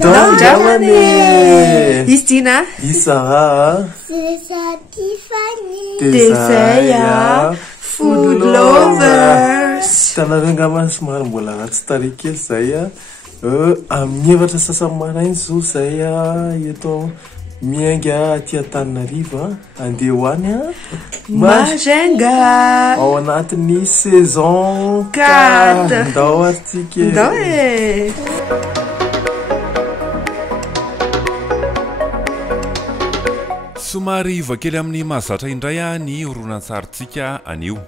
Ndramane. Izy Dina. Isa. Desaya. Food lovers. Tanareo angamba somary mbola ratsy tarehy kely zay a. Amin'ny efatra sasany maraina zao zay a eto miainga aty Antananarivo andeha hoany a Majunga ao anatin'ny saison 4. Ndao artsika. Ndao e. Somary vakely amin'ny mahazatra indray a ny horonan-tsarintsika anio.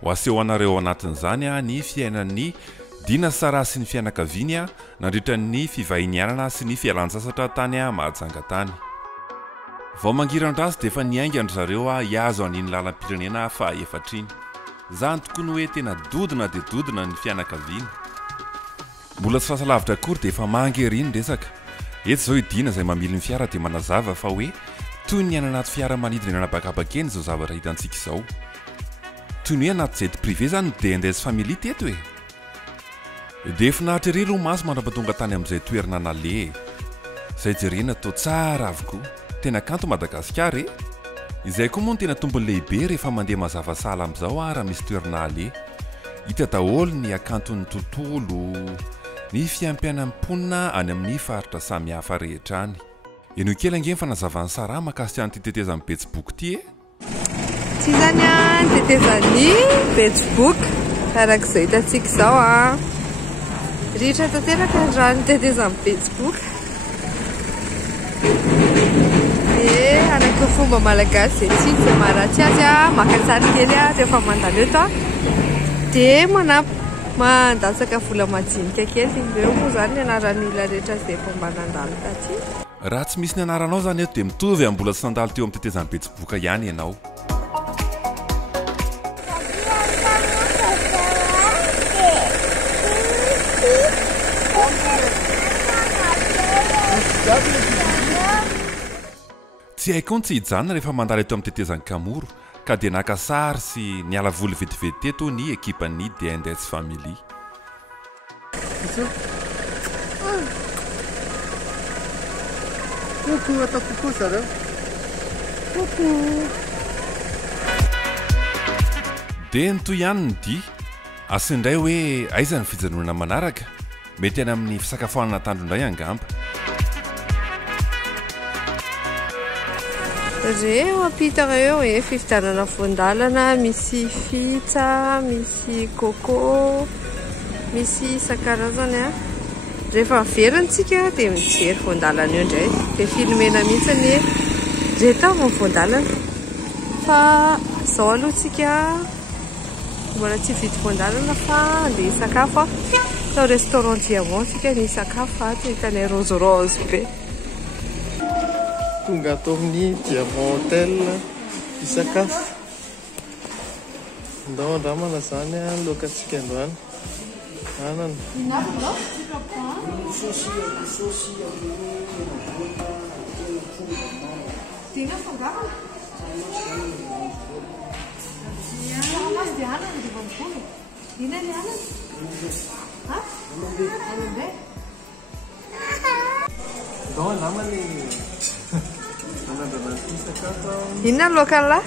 Ho aseho anareo anatin'izany a ny fiainan'ny Dina Sara sy ny fianakaviany a nandritra ny fivahinianana sy ny fialan-tsasatra tany a Mahajanga tany. Vao mangiran-drasy dia efa niaingany zareo a hiazo an'iny lalam-pirenena fa efatriny. Zany tokony hoe tena dodina dia dodina ny fianakaviany. Mbola tsy fahasalavitra akory dia efa mangeriny resaka. Eto zao i Dina izay mamily ny fiara dia manazava fa hoe toy ny any anaty fiara manidina anabakabaka eny izao zavatra hitantsika izao. Toy ny hoe anaty jet privé zany dia andeha sy family teto e. Dia finaritra ery ro maso mandrapatonga tany amin'izay toerana nale. Izay jerena toa tsara avokoa. Tena kanto Madagasikara e. Izay koa moa ny tena tombony lehibe rehefa mandeha mazava sala amin'izao raha misy toerana ale. Hita daholo ny akanton'ny tontolo, ny fiampianam-ponina any amin'ny faritra samihafa rehetra any. Eno kely ange ny fanazavan'ny Sara mahakasika an'ity tetezan'ny Facebook ity e. Tsy zany a tetezan'ny Facebook arak'izao hitantsika izao a. Ritra tanteraka ny raha ny tetezan'ny Facebook. Anako fomba malagasy zay tsy maharatsy azy a makatsary kely a rehefa mandalo eto a dia mandatsaka vola majinika kely. Eo moa zany ny anaran'ny olona rehetra izay efa mba nandalo taty. Raha tsy misy ny anaranao zany eto dia mitovy amin'ny mbola tsy nandalo teo amin'ny tetezan'ny Facebook ihany ianao. Tsy haiko tsy hijanona rehefa mandalo eto amin'ny tetezan'ny Kamoro ka dia naka sary sy niala voly vetivety teto ny ekipan'ny DNDS Family. Dia nytoy ihany ny dia asindray hoe aiza ny fijanonana manaraka mety any amin'ny fisakafoanana tandrondray angamba. Reo apitaka eo e fifidianana voandalana, misy fitsa, misy coco, misy isan-karazany a. Rehefa averantsika dia mijery voandalana eo indray dia filmena mihitsy ny rehetra amin'ny voandalana. Fa izao aloha tsika mbola tsy vidy voandalana fa andeha hisakafo a. Tao restaurant Diamant tsika ny hisakafo a, hitanay rose be. Tonga ato amin'ny Diamant Hotel hisakafo. Ndao andramana zany a lokatsika androany. Anana. Ndao andramana Inona ny local la?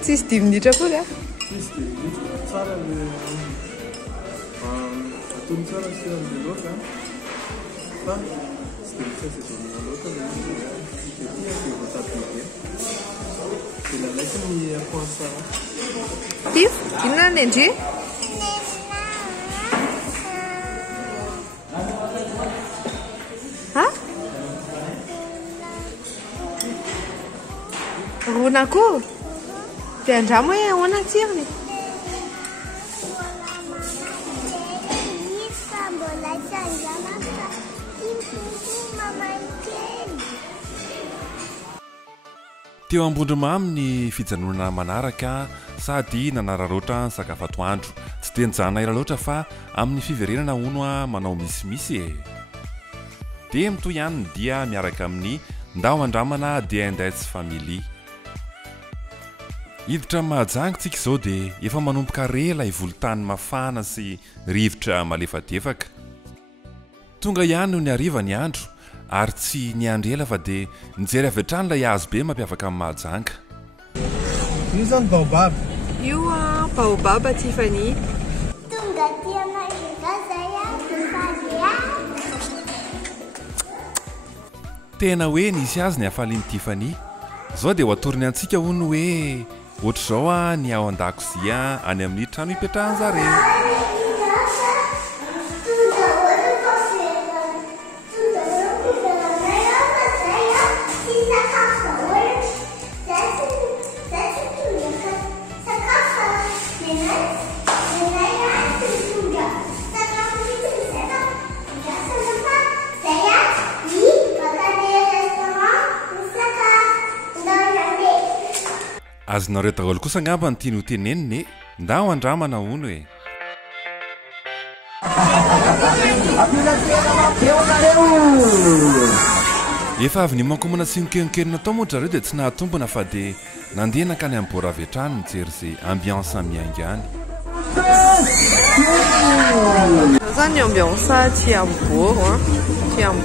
Tsisy 10 minitra koa a? Tsisy 10 minitra. Tsara le atony tsara sy amin'ny loaka. Fa tsy dia mitsasy izao loaka dia tia dia voatabia. Dia nalaiko ny akoantsara. Tia? Inona ny endry? Ha? Ron'akoho? Dia andramo hoe ahoana ny tsirony? teo ambondromamy ny fijanonana manaraka sady nanararoatra ny sakafo atoandro tsy tenjana ira loatra fa amin'ny fiverenana ono manao misimisy dia mitoy ihany ny dia miaraka amin'ny ndao andramana dia indaitsy family hiditra mahajangitsika izao dia efa manomboka rela ivolotany mafana sy rivotra malefadefaka tonga ihany no ny ariva ny andro ary tsy ny andro ela fa dia nijery avy hatrany ilay hazo be mampiavaka amin'ny mahajanga io zany baobab io baobab Tiffany tonga tia mahiga zay tena hoe nisy azy ny afaliany Tiffany zao dia ho atoriny antsika hono hoe ohatr'izao ny ao an-dakozia any amin'ny trano hipetrahany zareo azonareo daholo kosa angamba ny tiany ho teneniny nda ho andramana hono e efa avy ny mankomana sy nikeninkenina tao moa zareo dia tsy nahatombona fa dia nandeha nankany amin'ny bora avy hatrany mijery izay ambiance miaingany zany ambiance aty amin'ny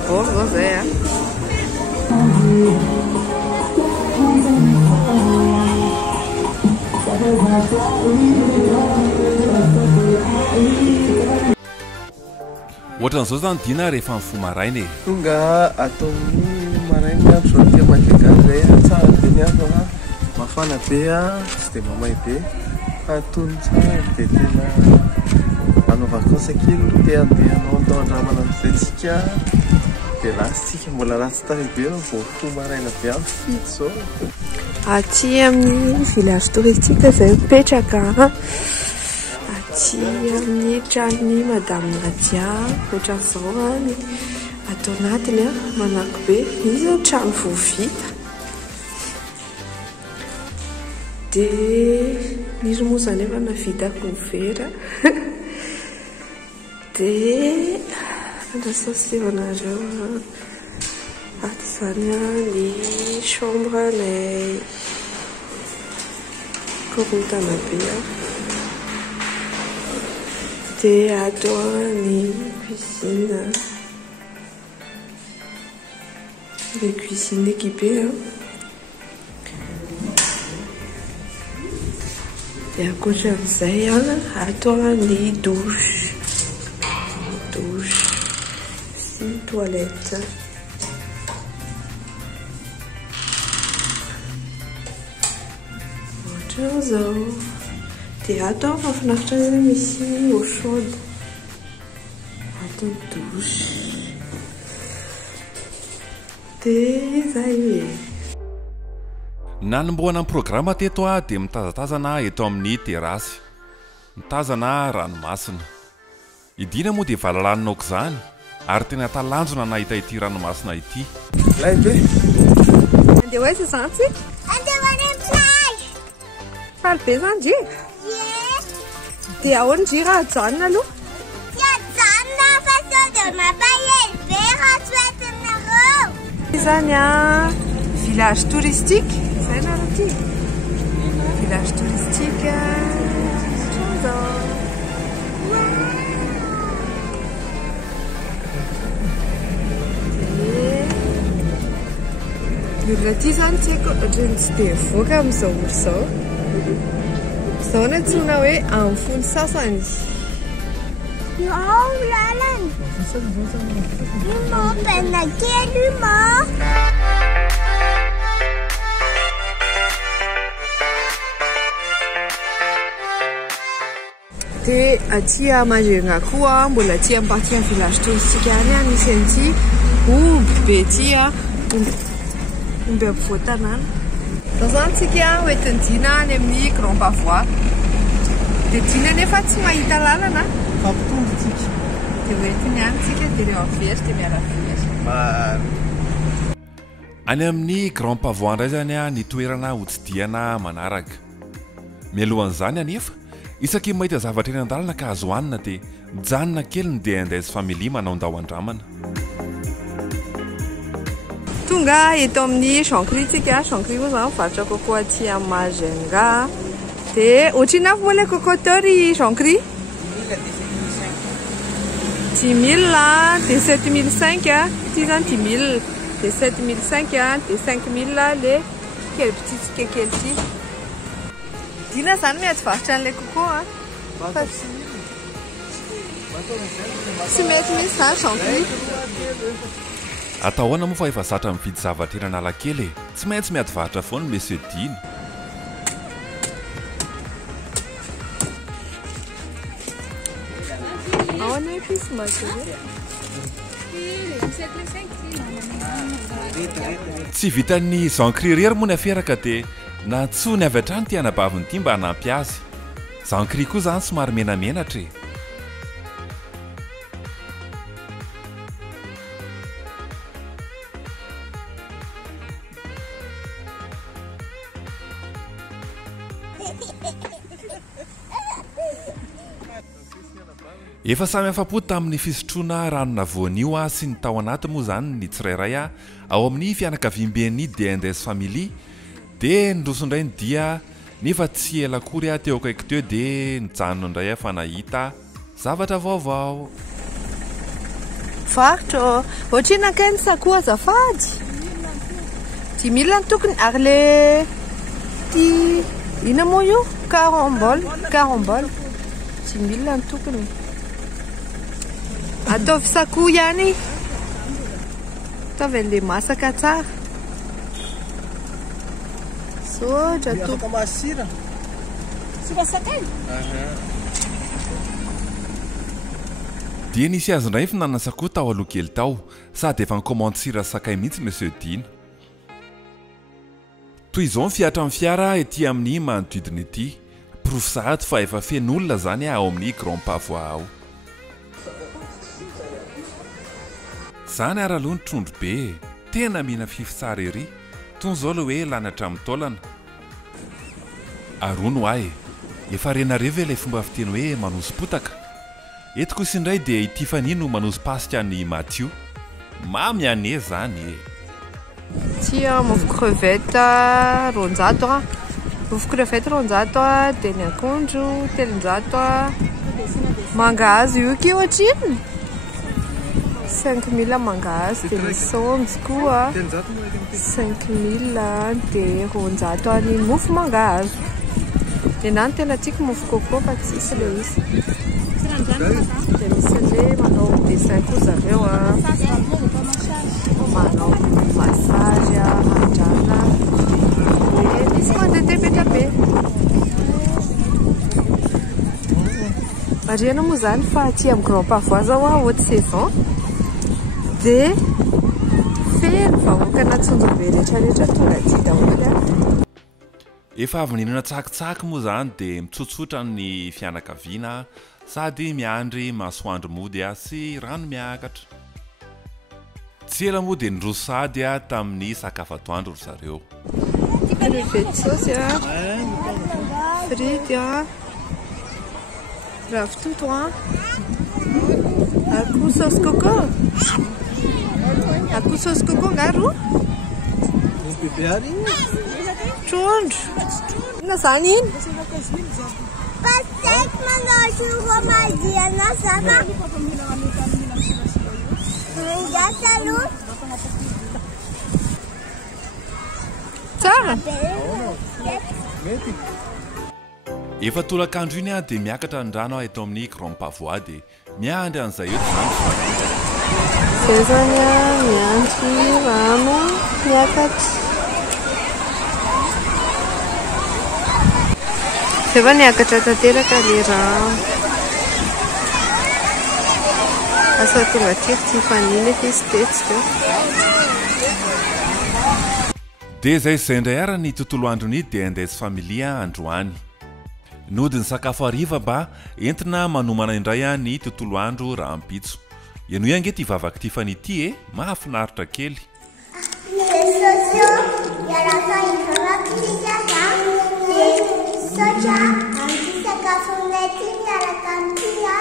boro zao zay ohatran'izao zany dina rehefa ny fo maraina e tonga ataon'ny maraina andro zao tia mahiga zay tsara be ny andro mafana be tsy dia mamay be atony tsara dia tena manao vakansa kely dia andeha anao andao andramana amin'izay tsika dia lasitsika mbola ratsy tany be vao fo maraina be amin'ny fito zao aty amin'ny village touristique zay mipetraka aty amin'ny tranony madame Nadia ohatran'izao ny atao anatiny manaky be izy trano vao vita dia niry moa zany efa navitako ny vera dia andrasasivanareo aty zany ny chambre lay korontana be dia ato ny cuisine les cuisines équipées dia ankoatran'izay ato ny douche sy toilette ohatran'izao dia ato mahafinaritra zay misy eau chaude ato ny douche dia zay hoe nanomboana amin'ny programa teto dia mitazatazana eto amin'ny terasy mitazana ranomasina idina moa dia valalaninako izany ary tena talanjona nahita ity ranomasina ity lay be andeha hoaiza zany tsika andeha any amin'ny plage faly be zany dry dia ahoana dry raha janona aloha tia janona fa sao dia mampahely be raha tsy hoentinareo zany village touristique zay na ty village touristique ny olona ty zany tsy haiko ohatrany tsy dia mivoaka amin'izao olo izao izao no antsoina hoe amin'ny fony sasany lalany io mo penna kely mo dia aty Majunga koa mbola aty amin'ny partie amin'ny village touristique any misy an'ity omby be ty omby ampovoan-tanàna zao zany tsika hoentiny dina any amin'ny Grand Pavois dia dina nefa tsy mahita lalana fampitombo tsika dia hoentiny any tsika dia reo avery dia miala very Any amin'ny Grand Pavois indray zany ny toerana hotsidiana manaraka. Mialohan'izany anefa isaky mahita zavatra eny an-dalana ka azo hanina dia mijanona kely ny D&S Family manao ndao-andramana. Tonga eto amin'ny Jean-Cri tsika. Jean-Cri moa zany mivarotra coco aty amin'ny Majunga. Dia ohatriny avy moa ilay coco teo ry Jean-Cri? 10 000 dia 7 500 ty zany 10 000 dia 7 500 dia 5 000 le kely pitsitsika kely ty. Dina zany mety varotra an'ilay coco a. Tsy mety misy zany Jean-Cri. Atao ahoana moa fa efa zatra mividy zavatra eny Analakely e. Tsy maintsy miady varotra foana Monsieur Dina. Ahoana episy maso Tsy vitan'ny Jean-Cri rery moa ny aferaka dia nantsony avy hatrany ty anabaviny ity mba hanampy azy. Jean-Cri koa zany somary menamenatra e. Efa samy afapo tamin'ny fisotroana ranona voanio sy ny tao anaty moa zany ny tsirairay ao amin'ny fianakaviam-ben'ny D&S Family dia ndrosondray ny dia nefa tsy ela akory teo akaiky teo dia nijanona indray fa nahita zavatra vaovao. Varotra ohatriny ankeny sakoa azafady 10 000 ny tokony ary le ty ina moa io carambole 10 000 ny tokony. Ataovy sakoa ihany ataovy an'ilay masaka tsara. Sotra to masira. Sira sakay. Dia nisy azy indray fihinanana sakoa tao aloha kely tao sady efa nikomandy sira sakay mihitsy Monsieur Dina. Toy izao ny fiatra amin'ny fiara ety amin'ny manodidina ety. Profisahady fa efa feno olona zany ao amin'ny Grand Pavois ao. Zany ara aloha ny trondro be tena mihina fify tsara ery. Tony izao ilay hoe lanatra amin'ny taolana. Arono ahy efa renareo ve ilay fomba fiteny hoe manosy potaka. Eto kosa indray dia ity Tiffany no manosy pasika ny Mathieu. Mamy ane zany e. Tia mofo crevette 200 mofo crevette 200 dia ny akondro 300 mangahazo io ke ohatriny 5 000 mangahazo dia ny saonjo koa 5 000 dia 200 ny mofo mangahazo. Dia na ny tena tiako mofo coco fa tsisy ilay izy. Dia misy ilay manao dessin koa zareo manao massage handrana dia misy mandeha be. Mariana moa zany fa aty amin'ny Grand Pavois zao haute saison dia feno vahoaka natsonjobe rehetrarehetra tonga aty daholo. Efa avy ninana tsakitsaky moa zany dia mitsotsotra ny fianakaviana sady miandry masoandro mody sy rano miakatra. Tsy ela moa dia nindroso sady tamin'ny sakafo atoandro ry zareo. Crevette sauce frity ravitoto akoho sauce coco. Akoho sauce coco ngaro trondro ina zany iny Pastek manao romadina sana. Mengaty aloha. tsara. Mety. Efa tolakandro iny dia miakatra ny rano eto amin'ny Grand Pavois dia miandry an'izay eto zany. Zay zany miandry rano miakatra. Efa niakatra tanteraka ilay rano. Asa tonga tiako Tiffany nefa izy tetsika. Dia izay indray ara ny tontolo androny D&S Family androany. Nodiny sakafo hariva mba entina manomana indray ny tontolo andro raha ampitso. Eno ange ty vavaka Tiffany ity mahafinaritra kely. Soja iaraka ifanafitraka dia soja antsisakafonay ty miaraka amity a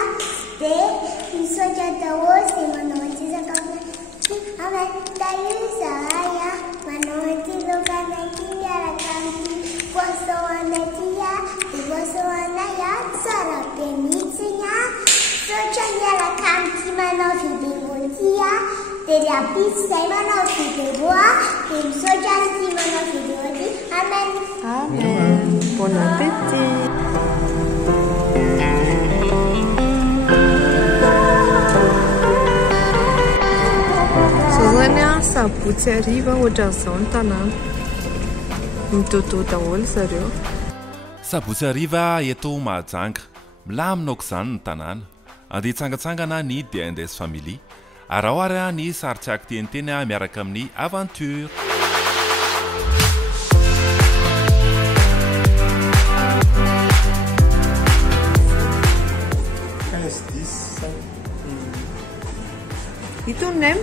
dia ny soja daholo dia manao anty sakafonay ty amentaio zahay a manao anty lokanay ty miaraka amity poisson anay ty a dia poisson anay a tsara be mihitsiny a soja miaraka amity manao vidéo ty a dia apisy izay manao vidéo a dia misoja sy manao vidéo ty. Amen. Amen. Bon appétit. Zany a sabotsy hariva ohatran'izao ny tanàna mitoto daholo zareo. Sabotsy hariva eto Mahajanga milamina aoka izany ny tanàna andeha hitsangatsangana ny DNDS Family arahoary ny saritsaky teniteny miaraka amin'ny aventure. Ito nem.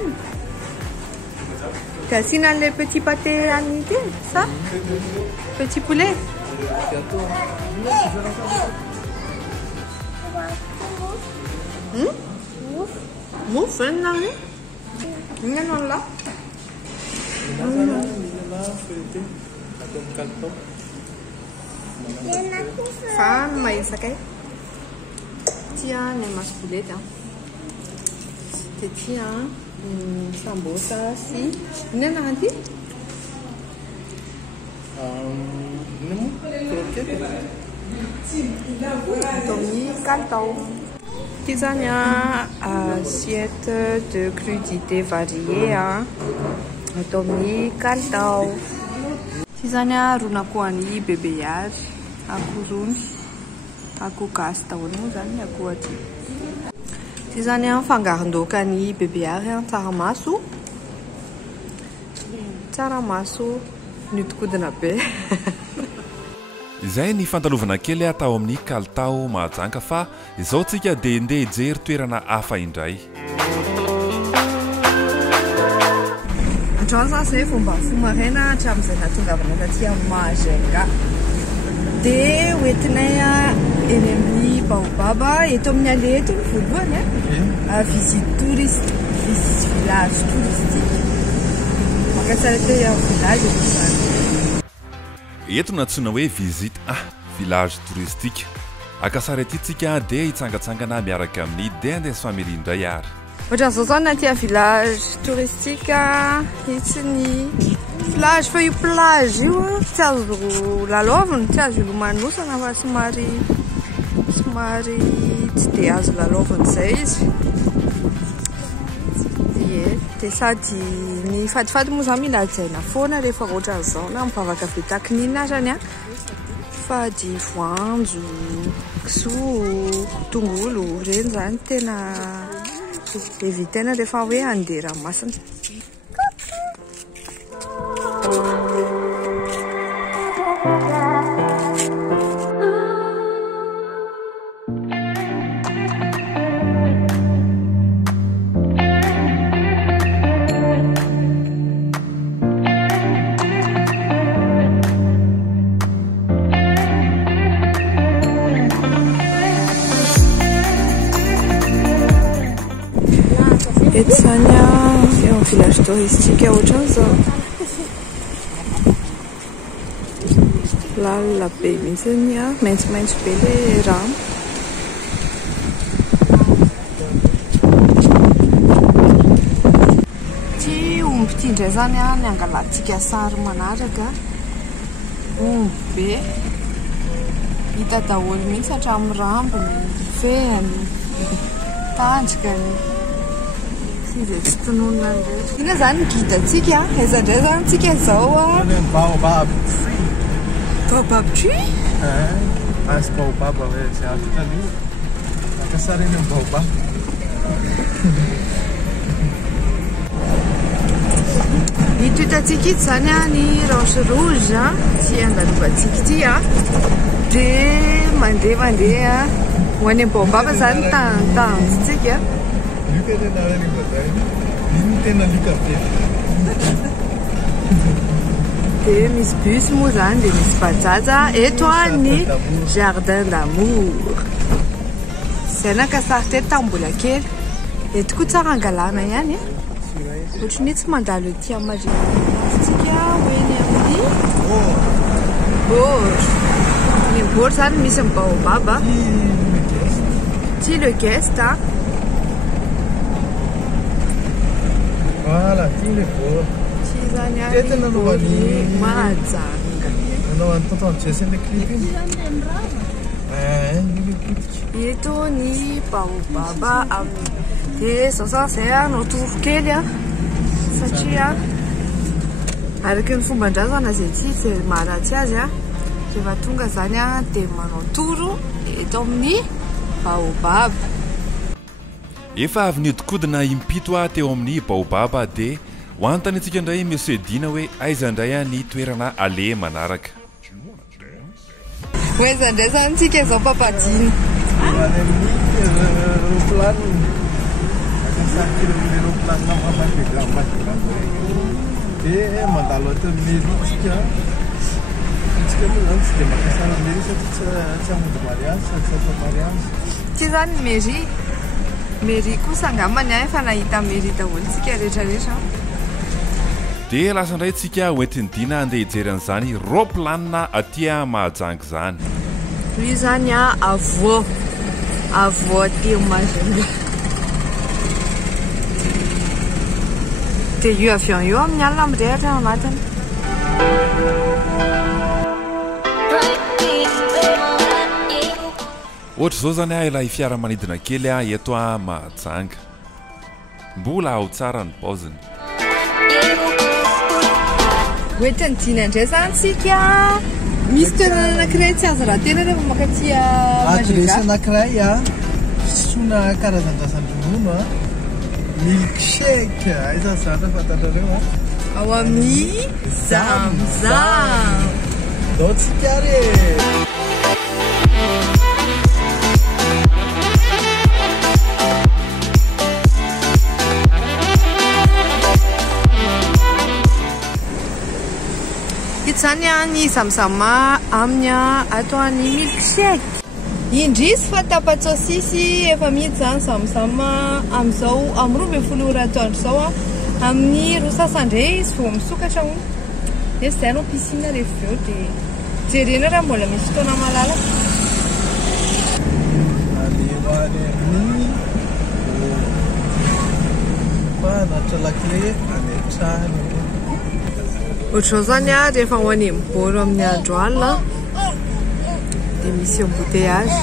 T'as sinon le petit pâté à midi, ça? Petit poulet? Mouf, non? Non, là. Fan, mais ok. Tiens, nem mas poulet, hein. Tiens, sambosa si. Ini nanti? Tomi kaltau. Tisanya assiette de crudité variée. Tomi kaltau. Tisanya runakuani bebeyar. Aku run. Aku kasta unuzani aku ati. Izany a fangaron-daoka ny bebeary a tsaramaso nitikodina be. Izay ny fandalovana kely atao amin'ny kalitao Mahajanga fa izao tsika dia ndeha hijery toerana hafa indray. Androany za zay fomba fomaraina hatramin'izay nahatongavana taty Mahajanga. Dia hoentinay eny amin'ny baobaba eto amin'ny ale eto ny voalohany visite touriste, visite village touristique. Makasara teo village eto izany. Eto natsoina hoe visite village touristique. Akasara ety tsika dia hitsangatsangana miaraka amin'ny DNDS Family indray ary. Ohatran'izao zany naty village touristique itsy ny plage fa io plage io tsy azo lalaovina, tsy azo ilomanosana fa somary tsy dia azo lalaovina izay izy. Dia sady ny fatifaty moa zany mila hajaina foana rehefa ohatran'izao na mivavaka be takinina azany fady voanjo, kisoa, tongolo ireny zany tena evitaina rehefa hoe andeha ranomasina. Eto zany eo amin'ny village touristique ohatran'izao. Lalina be mihitsiny maitsomaitso be ilay rano. Ty omby ty indray zany ny angalantsika sary manaraka. Omby be hita daholo mihitsy hatramin'ny rambony, fehany, tandrikany. Ina zany gidantsika aiza indray zany tsika izao Baobab tree. Baobab tree? As baobab c'est un truc ali. Akasara eny baobab. Ny toetantsika ito zany ny Roche Rouge tsy andalovantsika ity dia mandeha ho any baobab zany tanjontsika. Tena lika be. dia misy bus moa zany dia misy bajaja eto ny jardin d'amour zay nankasaritra eto tamin'ny mbola kely eto koa tsara angalana ihany ohatrany tsy mandalo ety amin'marintsika hoeny amin'ny bôry ny bôry zany misy amin'ny baobaba ty le guest Voilà, ty le bôry ty zany any bôry mahajanga nanao any tonton Jesse le clip eto ny baobaba dia zay notoro kely satria araky ny fomban-drazana zay ty zay maharatsy azy rehefa tonga zany dia manao toro eto amin'ny baobaba efa avy niodikodina impito teo amin'ny baobaba dia hoantany antsika indray monsieur Dina hoe aiza indray ny toerana ale manaraka aiza indray zany tsika izao papadina dia mandalo atao mairie tsika moa zany tsy dia makasana mairie satria tsy hamonjy mariage satria mariage ty zany mairie kosa angambany efa nahita mairie daholo tsika rehetrarehetra dia lasa indray tsika hoentiny Dina andeha hijery an'izany roplanina aty Mahajanga zany io zany avô aty Majunga dia io avion io amin'ny alina mirehatra anatiny ohatra zao zany ilay fiaramanidina kely eto Mahajanga mbola ao tsara ny paoziny hoentiny Dina indray zany tsika misy toerana anankiray tsy azo raha tena rehefa makaty adresy anankiray fisotroana karazan-drasan-dronono milkshake aiza zatra fantatrareo ao amin'ny zamzam dao tsika re ito zany ny zamzama amin'ny ato any milkshake indrisy fa tapatsosisy efa mihidy zany zamzama amin'izao amin'ny 12 atoandro zao amin'ny 200 indray izy vao misokatra ho nefa zay no piscine rehefa eo dia jerena raha mbola misy fotoana malalaka alevany amin'ny fanatra lakle anetrany ohatrao zany rehefa hoany mibory amin'ny andro alina dia misy embouteillage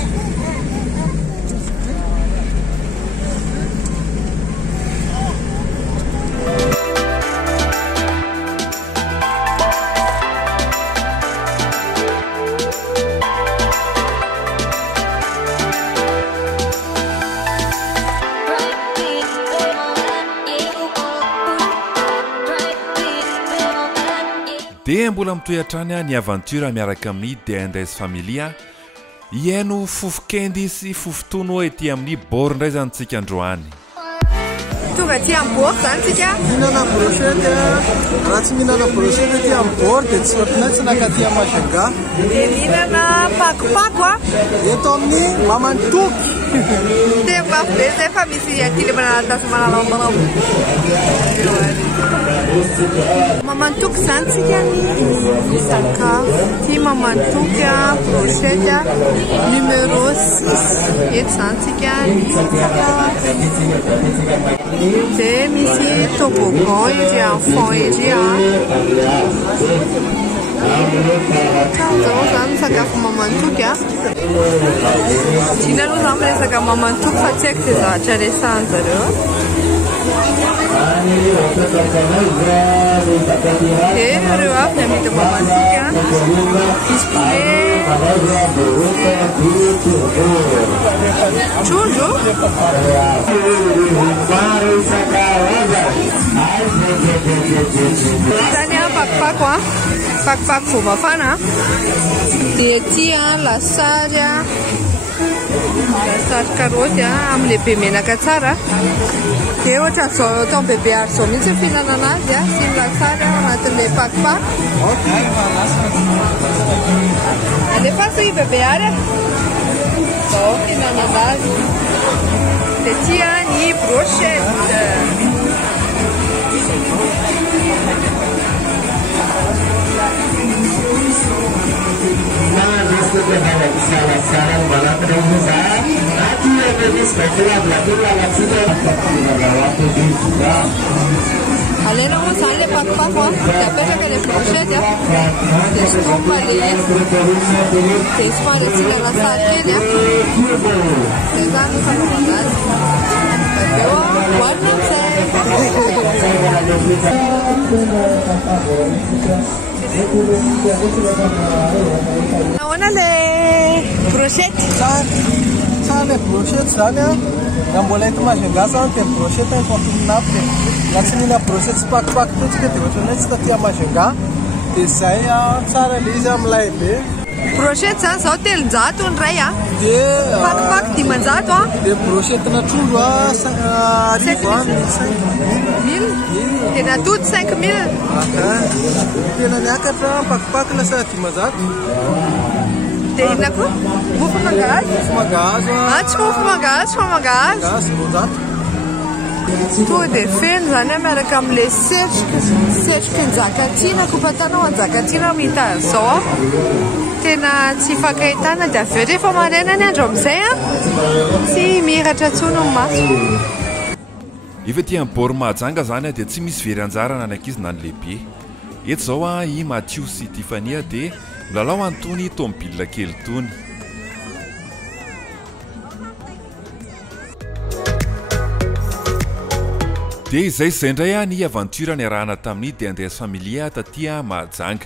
dia mbola mitoy-hatrany ny aventure miaraka amin'ny D&S Familia hiaino fofokendy sy fofotono ety amin'ny bôry indray zany tsika androany tonga ty amin'ny bôry zany tsika mihinana brochette raha tsy mihinana brochette ty amin'ny bôry dia tsy ohatrany tsy nakaty Majunga dia mihinana pakopako eto amin'ny Mamantoky dia mafy be zay fa misy aty le manalatasy manalambalamu Mamantoky zany tsika ny sakafo ty Mamantoky brochette numéro 6 eto zany tsika ny sakafo dia misy toboggan ery enfant ery zao zany sakafo Mamantoky Dina aloha zany miresaka Mamantoky fa tsy haiko dia zavatra resahan zareo reo avy ny amita Mamantoky misy poulet trondro zany pakopako vao mafana dia ty lasary lasary karaoty amin'le be menaka tsara dia ohatra zao atao bebe ary zao mihitsy fihinanana azy sy ny lasary ao anatin'le pakipaky alefa sy bebe ary zao fihinanana azy dia tia ny brochette Alena moa zany le pakipaky dia apetraka le brochette dia sotomba le izy dia somary asiana lasary kely dia zany no fanaovana azy eo hoanina amizay ahoana le brochette tsara le brochette zany raha mbola ento Majunga zany dia brochette efa fihinapy raha tsy mihina brochette sy pakipaky totsika dia ohatrany hoe tsy tatia Majunga dia zay tsara le izy amilay be brochette zany zao 300 ny ray dia pakipaky 500 dia brochette na trondro arivo any 1000 dia natody 5000 tena niakatra pakipaky lasa 500 dia inona koa mofo mangahazo tsy mofo mangahazo fa mangahazo tonga dia feno zany miaraka amin'le setroky njakatiana kopatanao anjakatiana mihita zao tena tsy fankahitana dia aveo rehefa maraina ny andro amin'izay tsy mihiratra tsony ny maso efa tia ny bor Mahajanga zany dia tsy misy very anjara na ny ankizy na ny lehibe eto zao i Mathieu sy Tiffania dia milalao antony tomobile kely tony dia izay indray ny aventure ny arahana tamin'ny dia andeha familia tatia Mahajanga